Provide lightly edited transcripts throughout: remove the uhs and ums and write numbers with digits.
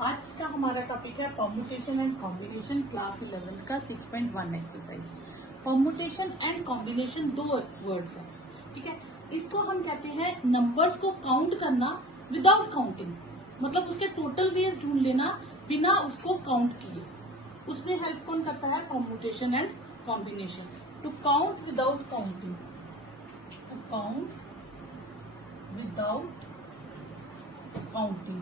आज का हमारा टॉपिक है परमुटेशन एंड कॉम्बिनेशन क्लास 11 का 6.1 एक्सरसाइज। परमुटेशन एंड कॉम्बिनेशन दो वर्ड्स हैं, ठीक है। इसको हम कहते हैं नंबर्स को काउंट करना विदाउट काउंटिंग, मतलब उसके टोटल बेस ढूंढ लेना बिना उसको काउंट किए। उसमें हेल्प कौन करता है? Permutation and combination. To count without counting, to count without counting,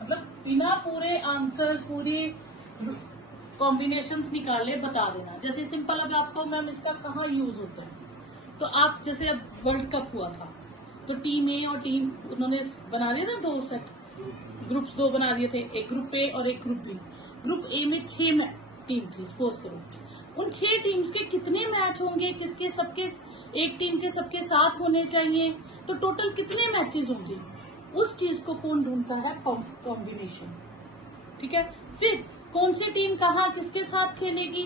मतलब बिना पूरे आंसर्स पूरे कॉम्बिनेशंस निकाले बता देना। जैसे सिंपल, अब आपको मैम इसका कहाँ यूज होता है, तो आप जैसे अब वर्ल्ड कप हुआ था तो टीम ए और टीम उन्होंने बना दिया ना दो सेट, ग्रुप्स दो बना दिए थे, एक ग्रुप ए और एक ग्रुप बी। ग्रुप ए में 6 टीम थी, सपोज करो। उन 6 टीम्स के कितने मैच होंगे, किसके सबके एक टीम के सबके साथ होने चाहिए, तो टोटल कितने मैचेस होंगे, उस चीज को कौन ढूंढता है? कॉम्बिनेशन, ठीक है। फिर कौन सी टीम कहाँ किसके साथ खेलेगी,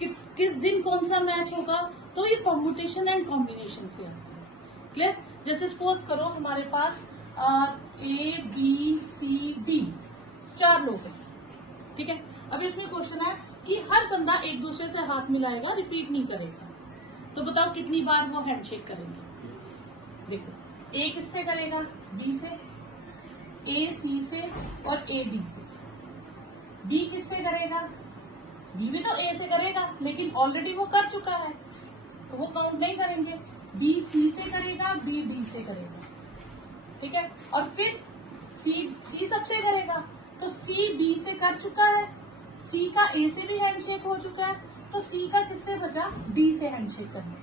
किस दिन कौन सा मैच होगा, तो ये परमुटेशन एंड कॉम्बिनेशन से आता है। क्लियर? जैसे सपोज करो हमारे पास ए बी सी डी 4 लोग हैं, ठीक है। अब इसमें क्वेश्चन है कि हर बंदा एक दूसरे से हाथ मिलाएगा, रिपीट नहीं करेगा, तो बताओ कितनी बार वो हैंडशेक करेंगे। देखो, ए किससे करेगा? बी से, ए सी से और ए डी से। बी किससे करेगा? बी भी तो ए से करेगा, लेकिन ऑलरेडी वो कर चुका है तो वो काउंट नहीं करेंगे। बी सी से करेगा, बी डी से करेगा, ठीक है। और फिर सी सबसे करेगा, तो सी बी से कर चुका है, सी का ए से भी हैंडशेक हो चुका है, तो सी का किससे बचा? डी से हैंडशेक करना।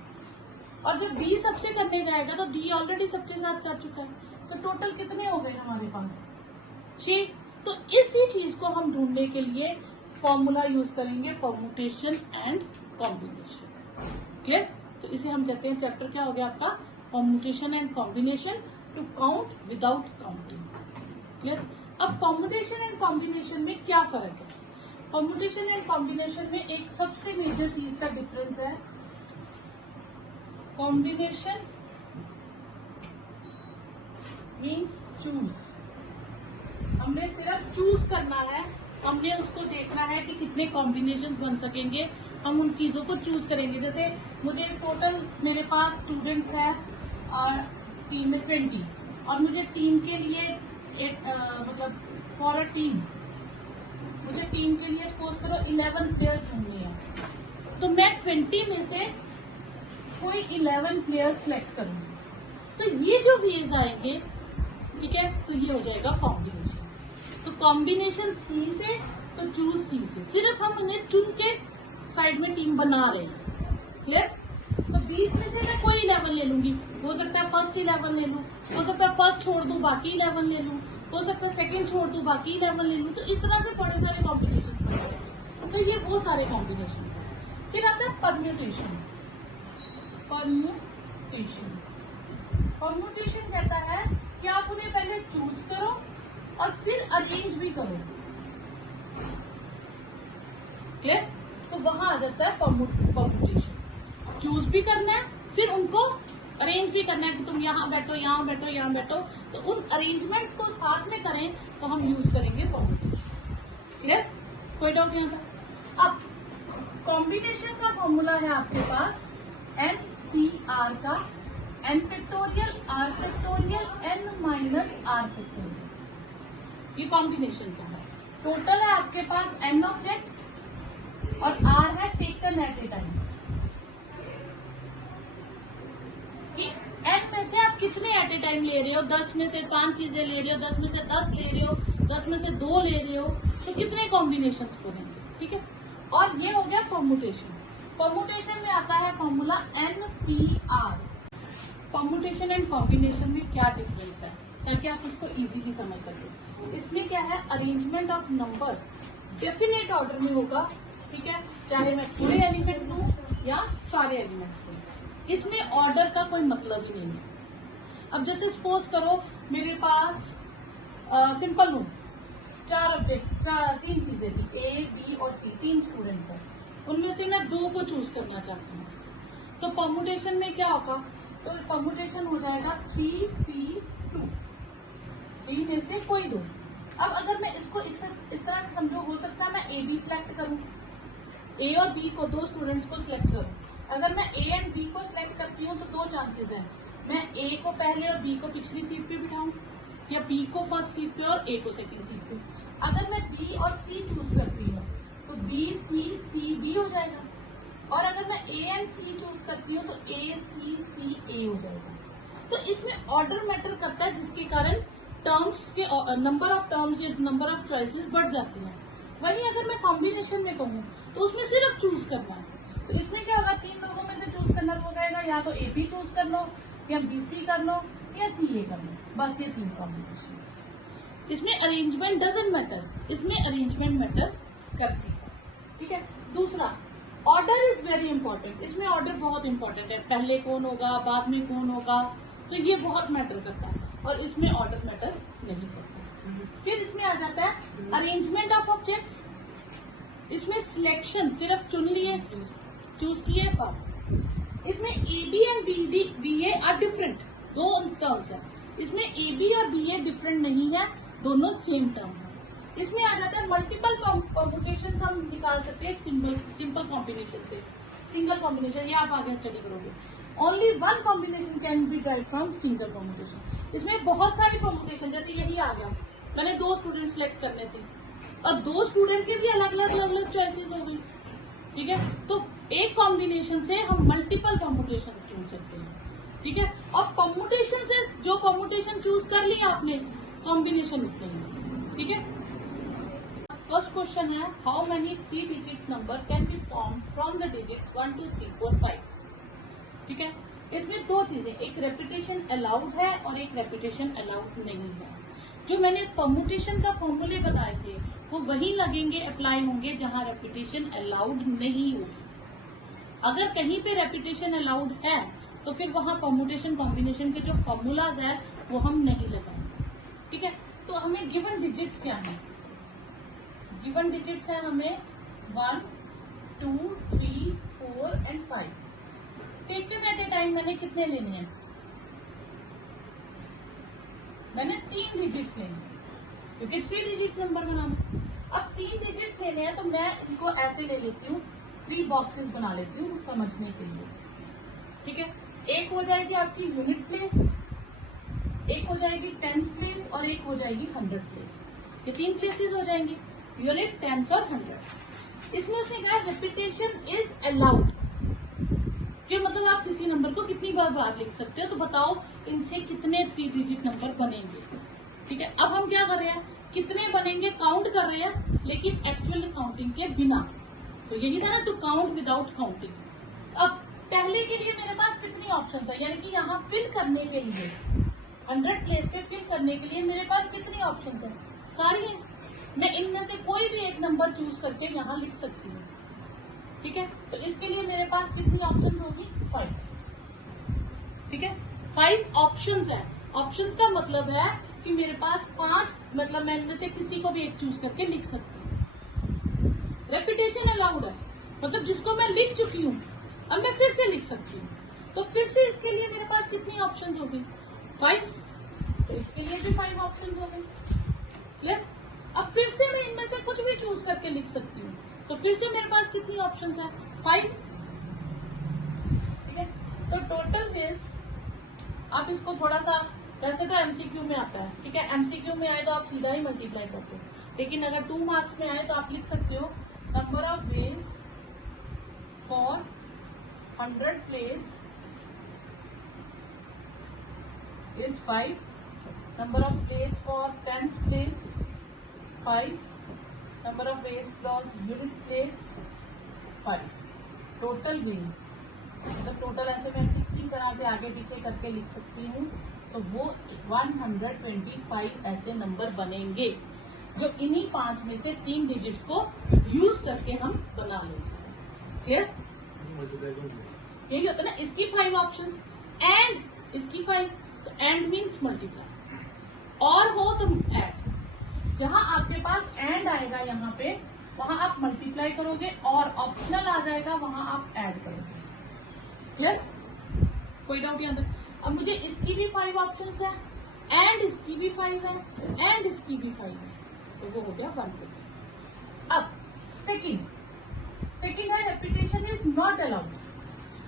और जब डी सबसे करने जाएगा तो डी ऑलरेडी सबके साथ कर चुका है, तो टोटल कितने हो गए हमारे पास? 6। तो इसी चीज को हम ढूंढने के लिए फॉर्मूला यूज करेंगे, परमुटेशन एंड कॉम्बिनेशन। क्लियर? तो इसे हम कहते हैं, चैप्टर क्या हो गया आपका? Permutation and combination, to count without counting. Clear? अब परमुटेशन एंड कॉम्बिनेशन में क्या फर्क है? परमुटेशन एंड कॉम्बिनेशन में एक सबसे मेजर चीज का डिफरेंस है। कॉम्बिनेशन मीन्स चूज, हमने सिर्फ चूज करना है, हमने उसको देखना है कि कितने कॉम्बिनेशंस बन सकेंगे, हम उन चीजों को चूज करेंगे। जैसे मुझे टोटल मेरे पास स्टूडेंट्स है और टीम में 20, और मुझे टीम के लिए मतलब फॉर अ टीम मुझे टीम के लिए सपोज करो 11 प्लेयर्स ढूंढने हैं, तो मैं 20 में से कोई 11 प्लेयर सेलेक्ट करूंगी। तो ये जो वेज आएंगे, ठीक है, तो ये हो जाएगा कॉम्बिनेशन। तो कॉम्बिनेशन सी से, तो चूज सी से, सिर्फ हम उन्हें चुन के साइड में टीम बना रहे हैं। क्लियर? तो 20 में से मैं कोई 11 ले लूंगी, हो सकता है फर्स्ट 11 ले लूं, हो सकता है फर्स्ट छोड़ दूं बाकी 11 ले लूं, हो सकता है सेकंड छोड़ दूं बाकी 11 ले लूं। तो इस तरह से बड़े सारे कॉम्बिनेशन हैं। तो ये वो सारे कॉम्बिनेशन हैं। फिर आता है परम्यूटेशन। परम्यूटेशन परम्यूटेशन कहता है कि आप उन्हें पहले चूज करो और फिर अरेंज भी करो। क्लियर? तो वहां आ जाता है परम्यूटेशन। चूज भी करना है, फिर उनको अरेंज भी करना है कि तुम यहाँ बैठो, यहाँ बैठो, यहाँ बैठो। तो उन अरेंजमेंट्स को साथ में करें तो हम यूज करेंगे परम्यूटेशन। क्लियर? कोई डाउट यहाँ था? अब कॉम्बिनेशन का फॉर्मूला है आपके पास NCR का, n factorial R factorial n minus R factorial. ये कॉम्बिनेशन का है। टोटल है आपके पास n ऑब्जेक्ट्स और R है taken at a time. n में से आप कितने एट ए टाइम ले रहे हो? 10 में से 5 चीजें ले रहे हो, 10 में से 10 ले रहे हो, 10 में से 2 ले रहे हो, तो कितने कॉम्बिनेशन बनेंगे? ठीक है। और ये हो गया परमुटेशन। परमुटेशन में आता है formula NPR। Permutation and combination में क्या डिफरेंस है, ताकि आप उसको इजीली समझ सके। इसमें क्या है? Arrangement of number definite order में होगा, ठीक है, चाहे मैं पूरे एलिमेंट लूं या सारे एलिमेंट्स लूं। इसमें ऑर्डर का कोई मतलब ही नहीं है। अब जैसे सपोज करो मेरे पास सिंपल लूं, 4 ऑब्जेक्ट, 3 चीजें थी, A, B और C, 3 स्टूडेंट्स हैं, उनमें से मैं 2 को चूज करना चाहती हूँ। तो परमुटेशन में क्या होगा? तो परमुटेशन हो जाएगा 3P2। 3 में से कोई 2। अब अगर मैं इसको इस तरह से समझो, हो सकता है मैं ए बी सिलेक्ट करूं, ए और बी को, 2 स्टूडेंट्स को सिलेक्ट करूं। अगर मैं ए एंड बी को सिलेक्ट करती हूँ तो 2 चांसेस हैं, मैं ए को पहले और बी को पिछली सीट पे बिठाऊं, या बी को फर्स्ट सीट पे और ए को सेकंड सीट पे। अगर मैं बी और सी चूज करती हूँ तो बी सी सी बी हो जाएगा, और अगर मैं ए एंड सी चूज करती हूँ तो ए सी सी ए हो जाएगा। तो इसमें ऑर्डर मैटर करता है, जिसके कारण टर्म्स के नंबर ऑफ टर्म्स या नंबर ऑफ चॉइसेस बढ़ जाती हैं। वहीं अगर मैं कॉम्बिनेशन में कहूँ तो उसमें सिर्फ चूज करना है। तो इसमें क्या होगा, 3 लोगों में से चूज करना हो जाएगा, या तो ए बी चूज कर लो, या बी सी कर लो, या सी ए कर लो, बस ये 3 कॉम्बिनेशन। इसमें अरेंजमेंट डजंट मैटर, इसमें अरेंजमेंट मैटर करती है। ठीक है। दूसरा, ऑर्डर इज वेरी इंपॉर्टेंट। इसमें ऑर्डर बहुत इंपॉर्टेंट है, पहले कौन होगा, बाद में कौन होगा, तो ये बहुत मैटर करता है, और इसमें ऑर्डर मैटर नहीं करता। फिर इसमें आ जाता है अरेंजमेंट ऑफ ऑब्जेक्ट्स। इसमें सिलेक्शन सिर्फ चुन लिए, चूज किए, बस। इसमें A B and B A are different, 2 terms है। इसमें ए बी और बी ए डिफरेंट नहीं है, दोनों सेम टर्म है। इसमें आ जाता है मल्टीपल कॉम्बिनेशन हम निकाल सकते हैं सिंपल कॉम्बिनेशन से। सिंगल कॉम्बिनेशन ये आप आगे स्टडी करोगे। Only 1 combination can be drive from single combination. इसमें बहुत सारी कॉम्बिनेशन, जैसे यही आ गया, मैंने 2 स्टूडेंट सिलेक्ट करने थे और 2 स्टूडेंट के भी अलग अलग चॉइसेस हो गई। ठीक है। तो एक कॉम्बिनेशन से हम मल्टीपल कॉम्बिनेशन चूज सकते हैं। ठीक है। और कॉम्बिनेशन से जो कॉम्बिनेशन चूज कर लिया आपने, कॉम्बिनेशन निकलेंगे। ठीक है। फर्स्ट क्वेश्चन है, how many 3 digits number can be form from the digits 1 2 3 4 5। ठीक है। इसमें 2 चीजें, एक रेपिटेशन अलाउड है और एक रेपिटेशन अलाउड नहीं है। जो मैंने परमुटेशन का फॉर्मूले बताए थे वो वही लगेंगे, अप्लाई होंगे जहां रेपिटेशन अलाउड नहीं होगी। अगर कहीं पे रेपिटेशन अलाउड है तो फिर वहां परमुटेशन कॉम्बिनेशन के जो फॉर्मूलाज है वो हम नहीं लगाएंगे। ठीक है। तो हमें गिवन डिजिट्स क्या है, गिवन डिजिट्स है हमें 1 2 3 4 and 5। Taken at a time मैंने कितने लेने हैं, मैंने 3 डिजिट्स लेने हैं, क्योंकि 3 डिजिट नंबर बनाना। अब 3 डिजिट्स लेने हैं तो मैं इनको ऐसे ले लेती हूँ, 3 बॉक्सेस बना लेती हूँ समझने के लिए। ठीक है। एक हो जाएगी आपकी यूनिट प्लेस, एक हो जाएगी टेंस प्लेस, और एक हो जाएगी 100 प्लेस। ये 3 प्लेसेस हो जाएंगी, यूनिट, टेंस और 100। इसमें उसने कहा रेपिटेशन इज अलाउड। ये मतलब आप किसी नंबर को कितनी बार लिख सकते हो, तो बताओ इनसे कितने 3 डिजिट नंबर बनेंगे। ठीक है। अब हम क्या कर रहे हैं, कितने बनेंगे काउंट कर रहे हैं, लेकिन एक्चुअल काउंटिंग के बिना। तो यही था ना, टू काउंट विदाउट काउंटिंग। अब पहले के लिए मेरे पास कितनी ऑप्शन है, यानी कि यहाँ फिल करने के लिए 100 प्लेस पे फिल करने के लिए मेरे पास कितनी ऑप्शन है, सारी है। मैं इनमें से कोई भी एक नंबर चूज करके यहाँ लिख सकती हूँ। ठीक है। तो इसके लिए मेरे पास कितनी ऑप्शन होगी, 5। ठीक है। 5 ऑप्शंस है। ऑप्शंस का मतलब है कि मेरे पास 5, मतलब मैं इनमें से किसी को भी एक चूज करके लिख सकती हूँ। रेपिटेशन अलाउड है, मतलब जिसको मैं लिख चुकी हूँ अब मैं फिर से लिख सकती हूँ। तो फिर से इसके लिए मेरे पास कितनी ऑप्शंस होगी, 5। तो इसके लिए भी 5 ऑप्शंस हो गए। क्लियर। अब फिर से मैं इनमें से कुछ भी चूज करके लिख सकती हूँ, तो फिर से मेरे पास कितनी ऑप्शंस है, 5। ठीक है। तो टोटल वेज आप इसको थोड़ा सा, वैसे तो एमसीक्यू में आता है। ठीक है। एमसीक्यू में आए तो आप सीधा ही मल्टीप्लाई करते हो, लेकिन अगर 2 मार्क्स में आए तो आप लिख सकते हो number of ways for 100 place is 5, number of ways for 10th place 5, number of ways plus unit place 5, total ways, मतलब टोटल ऐसे मैं कितनी तरह से आगे पीछे करके लिख सकती हूँ, तो वो 125 ऐसे नंबर बनेंगे जो इन्हीं 5 में से 3 डिजिट्स को यूज करके हम बना लेंगे। क्लियर। यही होता है ना, इसकी 5 ऑप्शंस एंड इसकी 5, तो एंड मीन्स मल्टीप्लाई, और हो तो एड। जहां आपके पास एंड आएगा यहाँ पे, वहां आप मल्टीप्लाई करोगे, और ऑप्शनल आ जाएगा वहां आप ऐड करोगे। क्लियर। कोई डाउट यहाँ तक। अब मुझे इसकी भी 5 ऑप्शंस है, एंड इसकी भी 5 है एंड इसकी भी 5 है, तो वो हो गया 120। अब सेकंड है रेपिटेशन इज नॉट अलाउड।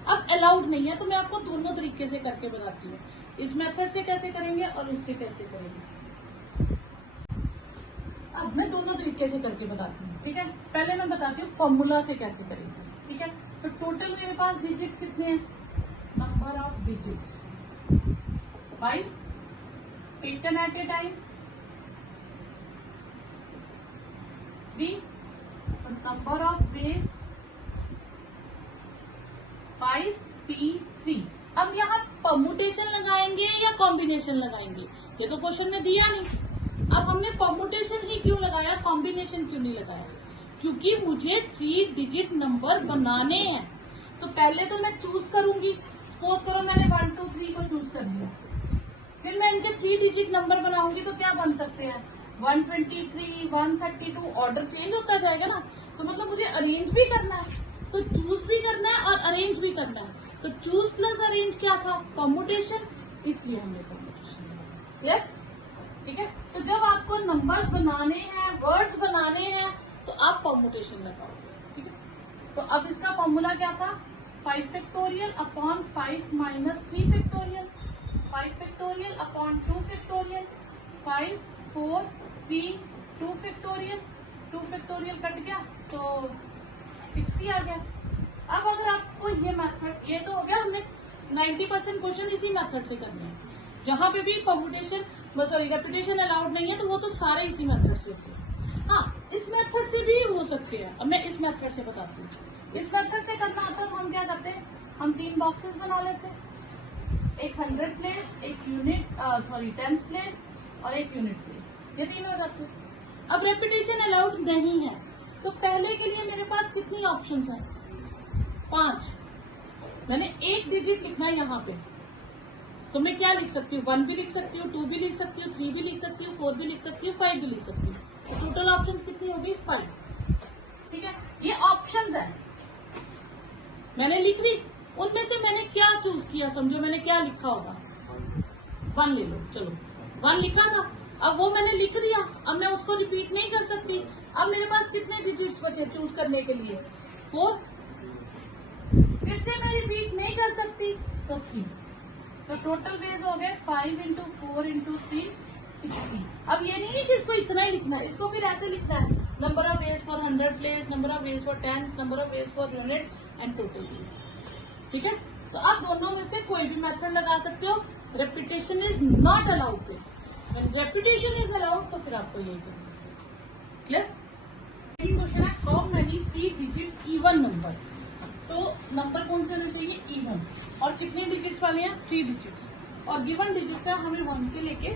अब अलाउड नहीं है तो मैं आपको दोनों तरीके से करके बताती हूँ, इस मेथड से कैसे करेंगे और उससे कैसे करेंगे। अब मैं दोनों तरीके से करके बताती हूँ, ठीक है। पहले मैं बताती हूँ फॉर्मूला से कैसे करेंगे, ठीक है। तो टोटल मेरे पास डिजिट्स कितने हैं, number of digits 5 taken at a time 3, number of ways 5p3। अब यहाँ परमुटेशन लगाएंगे या कॉम्बिनेशन लगाएंगे, ये तो क्वेश्चन में दिया नहीं। अब हमने परमुटेशन ही क्यों लगाया, कॉम्बिनेशन क्यों नहीं लगाया, क्योंकि मुझे 3 डिजिट नंबर बनाने हैं। तो पहले तो मैं चूज करूंगी, सपोज करो मैंने 1 2 3 को चूज कर लिया, फिर मैं इनके 3 डिजिट नंबर बनाऊंगी तो क्या बन सकते हैं 123 132, ऑर्डर चेंज होता जाएगा ना। तो मतलब मुझे अरेंज भी करना है, तो चूज भी करना है और अरेंज भी करना है। तो चूज प्लस अरेंज क्या था, परमुटेशन, इसलिए हमने परमुटेशन लगाया। क्लियर, ठीक है। तो जब आपको नंबर्स बनाने हैं, वर्ड्स बनाने हैं, तो आप परमुटेशन लगाओगे, ठीक है। तो अब इसका फॉर्मूला क्या था, 5 factorial upon 5 minus 3 factorial, 5 factorial upon 2 factorial, 5 4 3 2 factorial, 2 factorial cut गया तो 60 आ गया। अब अगर आपको ये मेथड, ये तो हो गया, हमने 90% क्वेश्चन इसी मेथड से करने हैं। जहां पे भी परमुटेशन सॉरी रेपिटेशन अलाउड नहीं है तो वो तो सारे इसी मेथड से होते हैं। हाँ, इस मेथड से भी हो सकते हैं। अब मैं इस मेथड से बताती हूँ। इस मेथड से करना आता तो हम क्या करते हैं, हम 3 बॉक्सेस बना लेते हैं, एक 100 प्लेस, एक यूनिट 10 प्लेस और एक यूनिट प्लेस, ये 3 हो जाते हैं। अब रेपिटेशन अलाउड नहीं है तो पहले के लिए मेरे पास कितनी ऑप्शंस हैं, 5। मैंने एक डिजिट लिखना है यहाँ पे, तो मैं क्या लिख सकती हूँ, 1 भी लिख सकती हूँ, 2 भी लिख सकती हूँ, 3 भी लिख सकती हूँ, 4 भी लिख सकती हूँ, 5 भी लिख सकती हूँ। तो टोटल ऑप्शंस कितनी होगी, 5, ठीक है। ये ऑप्शंस है, मैंने लिख ली, उनमें से मैंने क्या चूज किया, समझो मैंने क्या लिखा होगा, 1 ले लो, चलो 1 लिखा था, अब वो मैंने लिख दिया, अब मैं उसको रिपीट नहीं कर सकती। अब मेरे पास कितने डिजिट्स बचे चूज करने के लिए, 4, फिर से मैं रिपीट नहीं कर सकती तो 3। तो टोटल वेज हो गए 5 इंटू 4 इंटू 3 60। अब ये नहीं है कि इसको इतना ही लिखना है, इसको फिर ऐसे लिखना है, number of ways for 100 place, number of ways for 10, number of ways for unit and total ways, ठीक है। तो आप दोनों में से कोई भी मेथड लगा सकते हो। रेपिटेशन इज नॉट अलाउड पे, रेपिटेशन इज अलाउड तो फिर आपको यही करना है। क्लियर। क्वेश्चन है, how many 3 digits even number. तो नंबर कौन से होने चाहिए, इवन, और कितने डिजिट्स वाले हैं, 3 डिजिट्स, और गिवन डिजिट्स है हमें 1 से लेके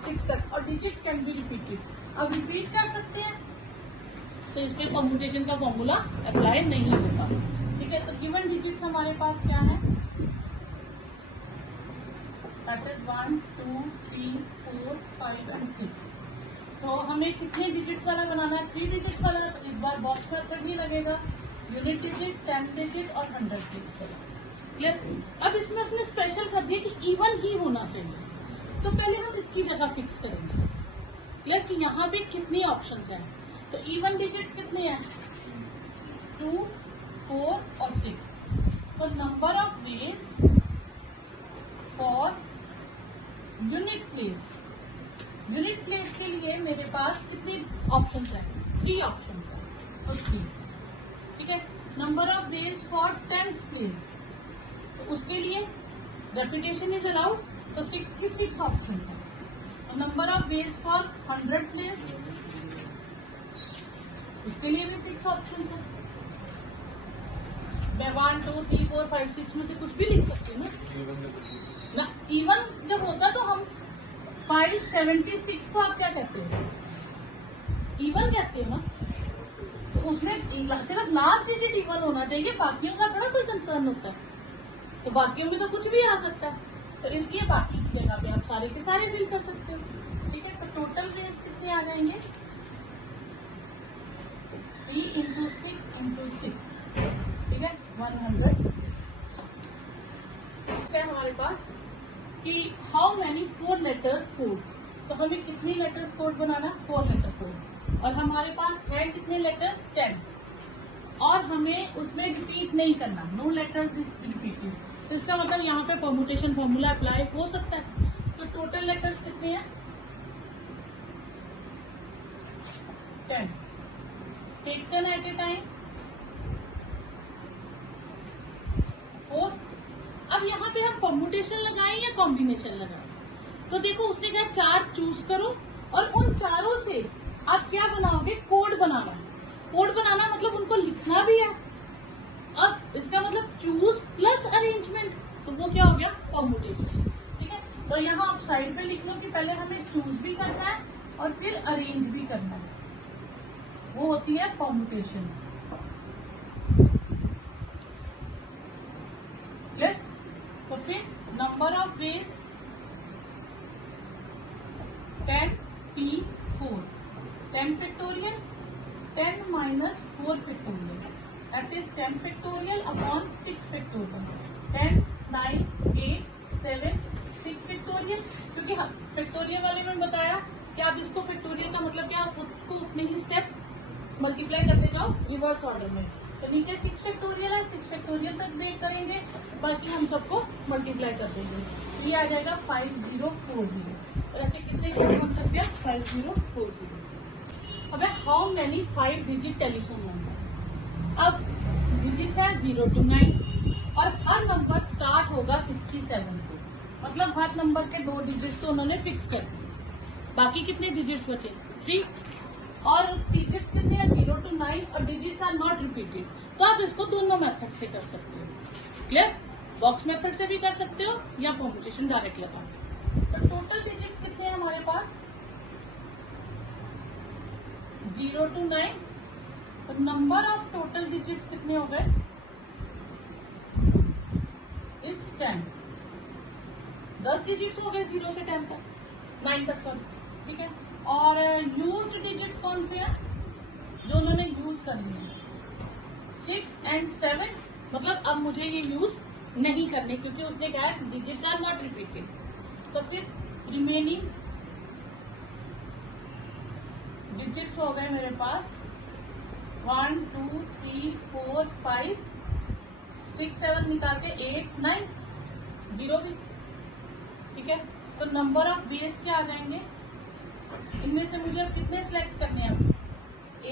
6 तक, और डिजिट्स कैन बी रिपीटेड। अब रिपीट कर सकते हैं तो इस पे परमुटेशन का फॉर्मूला अप्लाई नहीं होगा, ठीक है। तो गिवन डिजिट्स हमारे पास क्या है, दैट इज 1 2 3 4 5 एंड 6। तो हमें कितने डिजिट्स वाला बनाना है, 3 डिजिट्स वाला। तो इस बार बॉक्स मेथड नहीं लगेगा, यूनिट डिजिट, 10 डिजिट और 100 डिजिट वाला। क्लियर। अब इसमें उसने स्पेशल कर दिया कि इवन ही होना चाहिए, तो पहले हम इसकी जगह फिक्स करेंगे। क्लियर कि यहाँ पे कितनी ऑप्शंस हैं। तो इवन डिजिट्स कितने हैं, 2 4 और 6। तो number of ways for unit place, unit place के लिए मेरे पास कितनी ऑप्शंस हैं, 3 ऑप्शंस हैं, तो 3, ठीक है। Number of ways for 10 place, तो उसके लिए रेपिटेशन इज अलाउड, तो 6 की 6 ऑप्शंस हैं। Number of ways for 100 place, इसके लिए भी 6 ऑप्शंस हैं। मैं 1 2 3 4 5 6 में से कुछ भी लिख सकती हूँ ना। इवन जब होता तो हम 576 को आप क्या कहते हो, इवन कहते हो ना। तो उसमें सिर्फ लास्ट डिजिट इवन होना चाहिए, बाकियों का थोड़ा कोई कंसर्न होता है। तो बाकियों में तो कुछ भी आ सकता है, तो इसलिए बाकी की जगह पे आप सारे के सारे फिल कर सकते हो, ठीक है। तो टोटल वेज कितने आ जाएंगे, 3 इंटू 6 इंटू 6, ठीक है, 100 है हमारे पास कि हाउ मैनी 4 लेटर कोड, तो हमें कितनी लेटर्स कोड बनाना, 4 लेटर कोड, और हमारे पास है कितने लेटर्स, 10, और हमें उसमें रिपीट नहीं करना, नो लेटर्स इज रिपीटेड। तो इसका मतलब यहाँ पे परमुटेशन फॉर्मूला अप्लाई हो सकता है। तो टोटल लेटर्स कितने हैं, 10, टेकन एट ए टाइम 4। अब यहाँ पे हम परमुटेशन लगाएं या कॉम्बिनेशन लगाएं, तो देखो उसने कहा 4 चूज करो और उन चारों से आप क्या बनाओगे, कोड बनाना है। कोड बनाना मतलब उनको लिखना भी है। अब इसका मतलब चूज प्लस अरेंजमेंट, तो वो क्या हो गया, परमुटेशन। ठीक है, तो यहाँ आप साइड पे लिख लो कि पहले हमें चूज भी करना है और फिर अरेंज भी करना है, वो होती है परमुटेशन। क्लियर? तो फिर number of veg 10p4, 10 factorial 10 minus 4 factorial, that is 10 factorial upon 6 factorial, 10 9 8 7 6 factorial। क्योंकि फैक्टोरियल वाले में बताया कि आप इसको फैक्टोरियल का मतलब क्या, आप उसको उतने ही स्टेप मल्टीप्लाई करते जाओ रिवर्स ऑर्डर में। तो नीचे 6 फैक्टोरियल है, 6 फैक्टोरियल तक ब्रेक करेंगे, बाकी हम सबको मल्टीप्लाई कर देंगे। ये आ जाएगा 5040। और ऐसे कितने बन सकते हैं, 5040। अब how many 5 digit telephone number, अब डिजिट है 0 to 9 और हर नंबर स्टार्ट होगा 67 से, मतलब हर नंबर के 2 डिजिट्स तो उन्होंने फिक्स कर दिए। बाकी कितने डिजिट्स बचे, 3, और डिजिट्स कितने हैं, 0 to 9, और डिजिट्स आर नॉट रिपीटेड। तो आप इसको दोनों मेथड से कर सकते हो। क्लियर? बॉक्स मेथड से भी कर सकते हो या परमुटेशन डायरेक्ट लगा। तो टोटल डिजिट्स कितने हैं हमारे पास, 0 to 9, तो नंबर ऑफ टोटल डिजिट्स कितने हो गए, इज 10। 10 डिजिट्स हो गए 0 से 10 तक, 9 तक सॉरी। ठीक है, और यूज्ड डिजिट्स कौन से हैं, जो उन्होंने यूज कर लिए, 6 and 7, मतलब अब मुझे ये यूज नहीं करने, क्योंकि उसने कहा डिजिट्स आर नॉट रिपीटेड। तो फिर रिमेनिंग डिजिट्स हो गए मेरे पास 1 2 3 4 5 6 7 निकाल के 8 9 0 भी। ठीक है, तो नंबर ऑफ बेस क्या आ जाएंगे, इनमें से मुझे अब कितने सिलेक्ट करने हैं,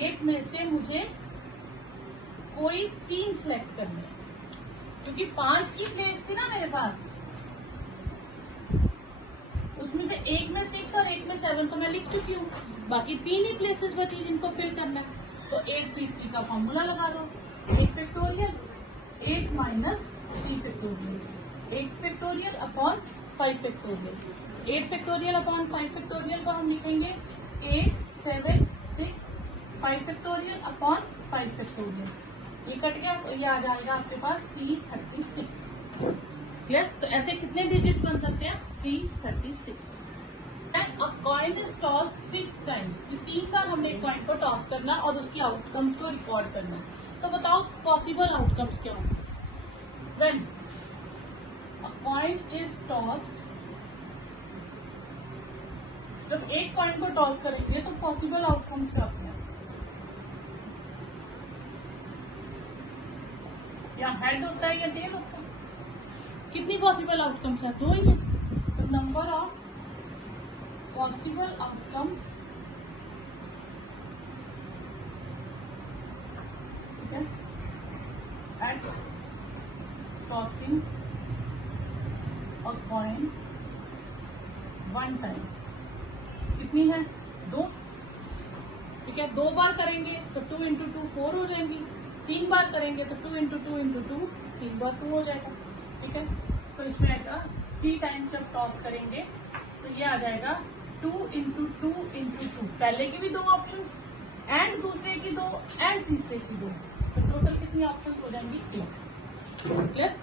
8 में से मुझे कोई 3 सिलेक्ट करने हैं, क्योंकि 5 की प्लेस थी ना मेरे पास, उसमें से एक में 6 और एक में 7 तो मैं लिख चुकी हूँ, बाकी 3 ही प्लेसेस बची जिनको फिल करना है। तो 8p3 का फॉर्मूला लगा दो, 8 factorial 8 minus 3 factorial, 8 factorial upon 5 factorial, 8 factorial upon 5 factorial को हम लिखेंगे 8 7 6 5 फैक्टोरियल अपॉन 5 फैक्टोरियल, ये कट गया तो ये आ जाएगा आपके पास 336। क्लियर? तो ऐसे कितने डिजिट्स बन सकते हैं, 336। अ कॉइन इज टॉस्ड 3 times, 3 बार हमने कॉइन को टॉस करना और उसकी आउटकम्स को रिकॉर्ड करना। तो बताओ पॉसिबल आउटकम्स क्या होंगे, when a coin is tossed, जब एक कॉइन को टॉस करेंगे तो पॉसिबल आउटकम्स क्या होते हैं, या हेड होता है या टेल होता है, कितनी पॉसिबल आउटकम्स है, 2 ही है। तो नंबर ऑफ पॉसिबल आउटकम्स, ठीक है, at tossing a coin 1 time, कितनी है, 2। ठीक है, 2 बार करेंगे तो 2 into 2 4 हो जाएंगी, 3 बार करेंगे तो 2 into 2 into 2 3 बार 2 हो जाएगा। ठीक है, तो इसमें आएगा 3 times जब टॉस करेंगे तो ये आ जाएगा 2 into 2 into 2, पहले की भी 2 ऑप्शंस एंड दूसरे की 2 एंड तीसरे की 2, तो टोटल कितनी ऑप्शंस हो जाएंगी, 8। क्लियर?